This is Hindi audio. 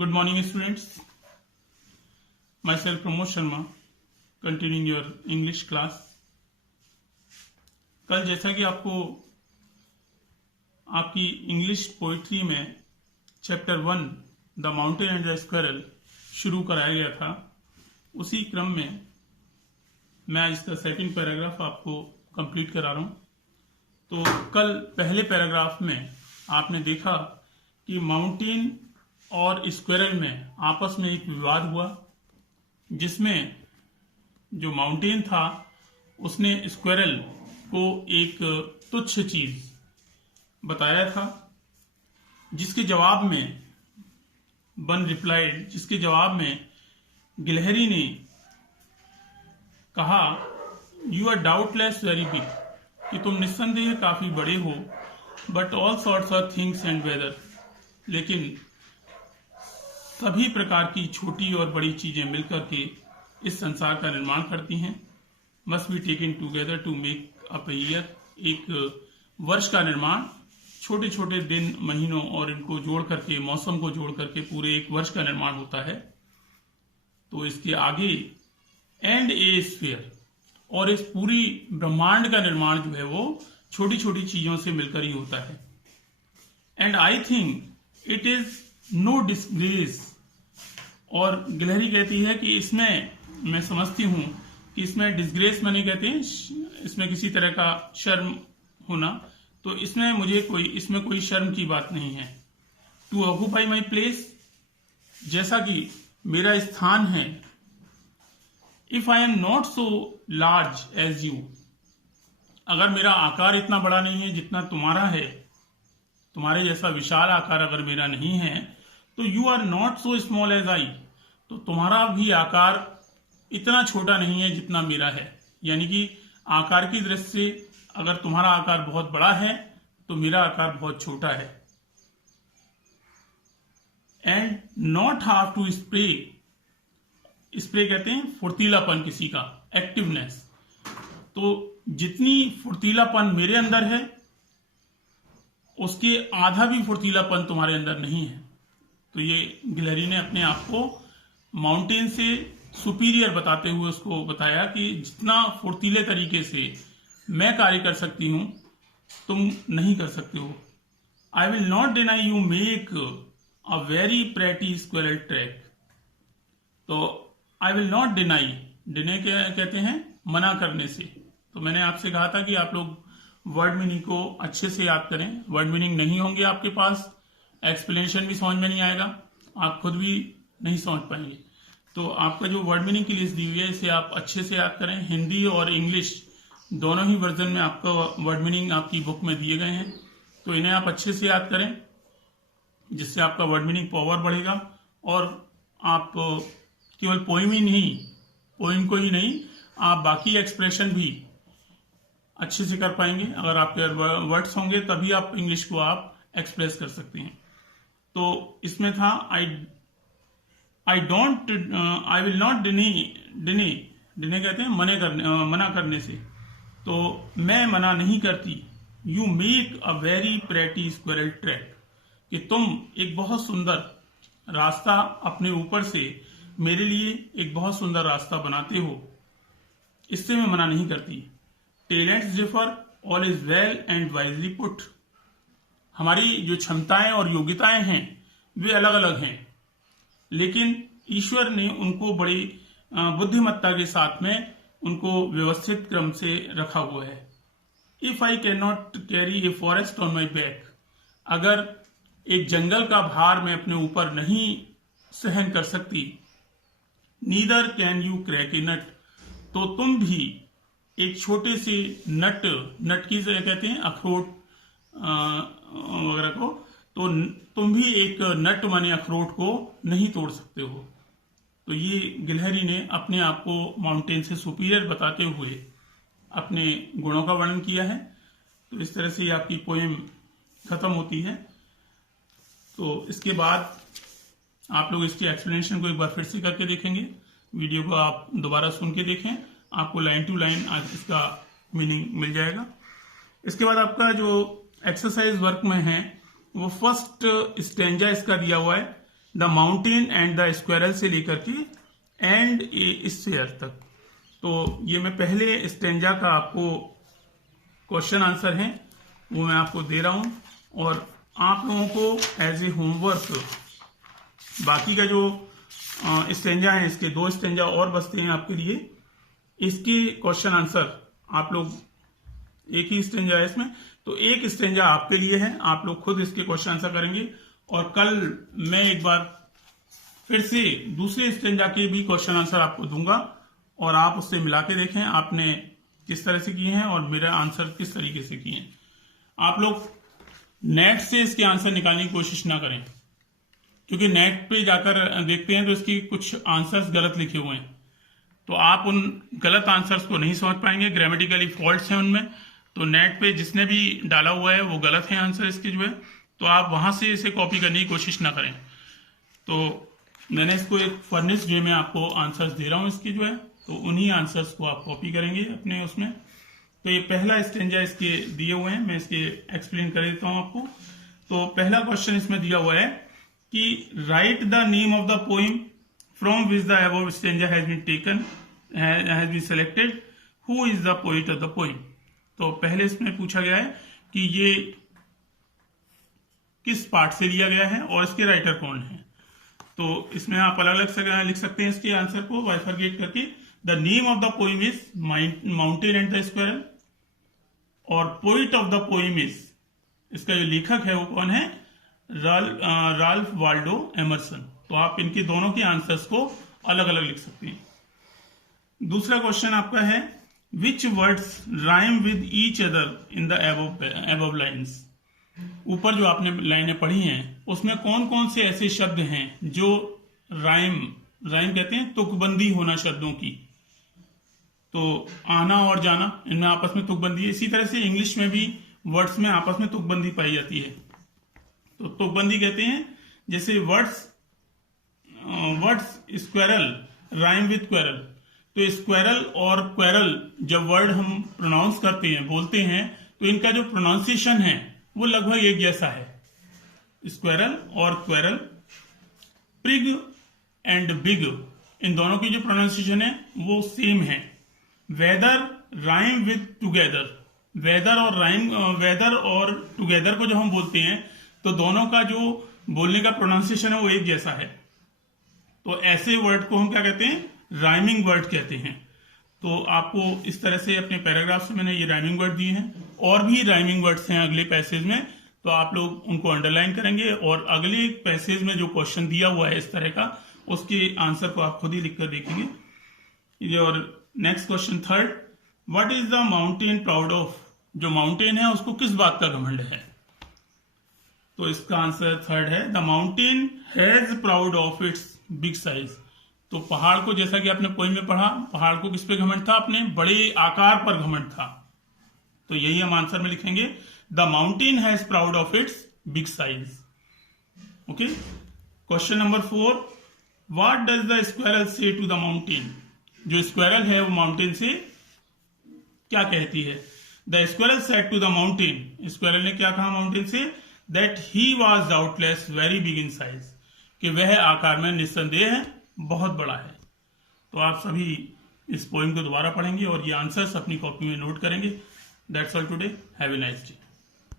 Good morning, students. Myself Pramod Sharma, continuing your English class. कल जैसा कि आपको आपकी इंग्लिश पोइट्री में chapter 1 the mountain and the squirrel शुरू कराया गया था, उसी क्रम में मैं इसका सेकंड पैराग्राफ आपको कंप्लीट करा रहा हूं। तो कल पहले पैराग्राफ में आपने देखा कि माउंटेन और स्क्वायरल में आपस में एक विवाद हुआ, जिसमें जो माउंटेन था उसने स्क्वायरल को एक तुच्छ चीज बताया था, जिसके जवाब में वन रिप्लाइड, जिसके जवाब में गिलहरी ने कहा, you are doubtless very big, कि तुम निस्संदेह काफी बड़े हो, but all sorts of things and weather, लेकिन सभी प्रकार की छोटी और बड़ी चीजें मिलकर के इस संसार का निर्माण करती हैं। Must be taken together to make up a year, एक वर्ष का निर्माण छोटे छोटे दिन, महीनों और इनको जोड़ करके, मौसम को जोड़ करके पूरे एक वर्ष का निर्माण होता है। तो इसके आगे एंड ए स्फीयर, और इस पूरी ब्रह्मांड का निर्माण जो है वो छोटी छोटी चीजों से मिलकर ही होता है। And I think it is no disgrace, और गिलहरी कहती है कि इसमें मैं समझती हूं कि इसमें डिसग्रेस माने कहते हैं इसमें किसी तरह का शर्म होना, तो इसमें कोई शर्म की बात नहीं है। टू ऑक्यूपाई माई प्लेस, जैसा कि मेरा स्थान है। If I am not so large as you, अगर मेरा आकार इतना बड़ा नहीं है जितना तुम्हारा है, तुम्हारे जैसा विशाल आकार अगर मेरा नहीं है, तो you are not so small as I, तो तुम्हारा भी आकार इतना छोटा नहीं है जितना मेरा है। यानी कि आकार की दृष्टि से अगर तुम्हारा आकार बहुत बड़ा है तो मेरा आकार बहुत छोटा है। And not half to spry, spry कहते हैं फुर्तीलापन किसी का, एक्टिवनेस, तो जितनी फुर्तीलापन मेरे अंदर है उसके आधा भी फुर्तीलापन तुम्हारे अंदर नहीं है। तो ये गिलहरी ने अपने आप को माउंटेन से सुपीरियर बताते हुए उसको बताया कि जितना फुर्तीले तरीके से मैं कार्य कर सकती हूं तुम नहीं कर सकते हो। I will not deny you make a very pretty squirrel track. तो I will not deny, deny कहते हैं मना करने से। तो मैंने आपसे कहा था कि आप लोग वर्ड मीनिंग को अच्छे से याद करें। वर्ड मीनिंग नहीं होंगे आपके पास, एक्सप्लेनेशन भी समझ में नहीं आएगा, आप खुद भी नहीं समझ पाएंगे। तो आपका जो वर्ड मीनिंग की लिस्ट दी हुई है इसे आप अच्छे से याद करें। हिंदी और इंग्लिश दोनों ही वर्जन में आपका वर्ड मीनिंग आपकी बुक में दिए गए हैं, तो इन्हें आप अच्छे से याद करें, जिससे आपका वर्ड मीनिंग पावर बढ़ेगा और आप केवल पोइम को ही नहीं, आप बाकी एक्सप्रेशन भी अच्छे से कर पाएंगे। अगर आपके वर्ड्स होंगे तभी आप इंग्लिश को आप एक्सप्रेस कर सकते हैं। तो इसमें था आई विल नॉट डिने कहते हैं मना करने से, तो मैं मना नहीं करती। You make a very pretty squirrel track, कि तुम एक बहुत सुंदर रास्ता अपने ऊपर से मेरे लिए एक बहुत सुंदर रास्ता बनाते हो, इससे मैं मना नहीं करती। Talents differ, all is well and wisely put, हमारी जो क्षमताएं और योग्यताएं हैं वे अलग अलग हैं, लेकिन ईश्वर ने उनको बड़ी बुद्धिमत्ता के साथ में उनको व्यवस्थित क्रम से रखा हुआ है। If I can not carry a forest on my back, अगर एक जंगल का भार मैं अपने ऊपर नहीं सहन कर सकती, नीदर कैन यू क्रैक ए नट, तो तुम भी एक छोटे से नट की कहते हैं अखरोट वगैरह को, तो तुम भी एक नट माने अखरोट को नहीं तोड़ सकते हो। तो ये गिलहरी ने अपने आप को माउंटेन से सुपीरियर बताते हुए अपने गुणों का वर्णन किया है। तो इस तरह से आपकी पोएम खत्म होती है। तो इसके बाद आप लोग इसकी एक्सप्लेनेशन को एक बार फिर से करके देखेंगे। वीडियो को आप दोबारा सुन के देखें, आपको लाइन टू लाइन आज इसका मीनिंग मिल जाएगा। इसके बाद आपका जो एक्सरसाइज वर्क में है वो फर्स्ट स्टेंजा इसका दिया हुआ है the mountain and the squirrel से लेकर के एंड ए स्फीयर तक। तो ये मैं पहले स्टेंजा का आपको क्वेश्चन आंसर है वो मैं आपको दे रहा हूं, और आप लोगों को एज ए होमवर्क बाकी का जो स्टेंजा है, इसके 2 स्टेंजा और बचते हैं आपके लिए, इसके क्वेश्चन आंसर आप लोग, एक ही स्टेंजा है इसमें, तो एक स्टेंजा आपके लिए है, आप लोग खुद इसके क्वेश्चन आंसर करेंगे। और कल मैं एक बार फिर से दूसरे स्टेंजा के भी क्वेश्चन आंसर आपको दूंगा, और आप उससे मिला के देखें आपने किस तरह से किए हैं और मेरा आंसर किस तरीके से किए हैं। आप लोग नेट से इसके आंसर निकालने की कोशिश ना करें, क्योंकि नेट पे जाकर देखते हैं तो इसकी कुछ आंसर्स गलत लिखे हुए हैं, तो आप उन गलत आंसर्स को नहीं समझ पाएंगे, ग्रामेटिकली फॉल्ट्स हैं उनमें। तो नेट पे जिसने भी डाला हुआ है वो गलत है आंसर इसके जो है, तो आप वहां से इसे कॉपी करने की कोशिश ना करें। तो मैंने इसको एक फर्निश वे में आपको आंसर्स दे रहा हूं इसके जो है, तो उन्हीं आंसर्स को आप कॉपी करेंगे अपने उसमें। तो ये पहला स्टेंजा इसके दिए हुए हैं, मैं इसके एक्सप्लेन कर देता हूं आपको। तो पहला क्वेश्चन इसमें दिया हुआ है कि write the name of the poem from which the above stanza has been taken has been selected, who is the poet of the poem. तो पहले इसमें पूछा गया है कि ये किस पार्ट से लिया गया है और इसके राइटर कौन है। तो इसमें आप अलग अलग लिख सकते हैं इसके आंसर को बाइफरगेट करके। The name of the poem is mountain and the squirrel, और poet of the poem is, इसका जो लेखक है वो कौन है, राल्फ वाल्डो एमरसन। तो आप इनके दोनों के आंसर्स को अलग अलग लिख सकते हैं। दूसरा क्वेश्चन आपका है विच words rhyme with each other in the above lines. ऊपर जो आपने लाइनें पढ़ी हैं उसमें कौन कौन से ऐसे शब्द हैं जो राइम कहते हैं तुकबंदी होना शब्दों की। तो आना और जाना, इनमें आपस में तुकबंदी है। इसी तरह से इंग्लिश में भी वर्ड्स में आपस में तुकबंदी पाई जाती है। तो तुकबंदी कहते हैं जैसे words squirrel rhyme with quarrel. तो स्क्वायरल और क्वेरल जब वर्ड हम प्रोनाउंस करते हैं, बोलते हैं, तो इनका जो प्रोनाउंसिएशन है वो लगभग एक जैसा है। स्क्वायरल और क्वेरल, प्रिग एंड बिग, इन दोनों की जो प्रोनाउंसिएशन है वो सेम है। Weather rhyme with together, weather और टुगेदर को जब हम बोलते हैं तो दोनों का जो बोलने का प्रोनाउंसिएशन है वो एक जैसा है। तो ऐसे वर्ड को हम क्या कहते हैं, राइमिंग वर्ड कहते हैं। तो आपको इस तरह से अपने पैराग्राफ से मैंने ये राइमिंग वर्ड दिए हैं, और भी राइमिंग वर्ड्स हैं अगले पैसेज में, तो आप लोग उनको अंडरलाइन करेंगे, और अगले पैसेज में जो क्वेश्चन दिया हुआ है इस तरह का, उसके आंसर को आप खुद ही लिखकर देखेंगे। और next question third, what is the mountain proud of. जो माउंटेन है उसको किस बात का घमंड है। तो इसका आंसर थर्ड है, the mountain has proud of its big size. तो पहाड़ को, जैसा कि आपने पोइम में पढ़ा, पहाड़ को किस पे घमंड था, अपने बड़े आकार पर घमंड था। तो यही हम आंसर में लिखेंगे, the mountain has proud of its big size. Okay, question number 4, what does the squirrel say to the mountain. जो स्क्वायरल है वो माउंटेन से क्या कहती है। The squirrel said to the mountain, squirrel ने क्या कहा माउंटेन से, that he was doubtless very big in size, कि वह आकार में निस्संदेह है बहुत बड़ा है। तो आप सभी इस पोइम को दोबारा पढ़ेंगे और ये आंसर्स अपनी कॉपी में नोट करेंगे। That's all today, have a nice day.